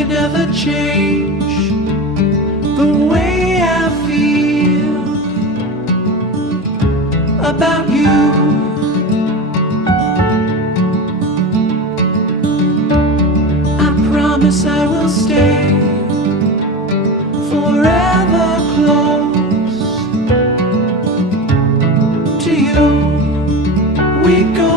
can never change the way I feel about you. I promise I will stay forever close to you. We go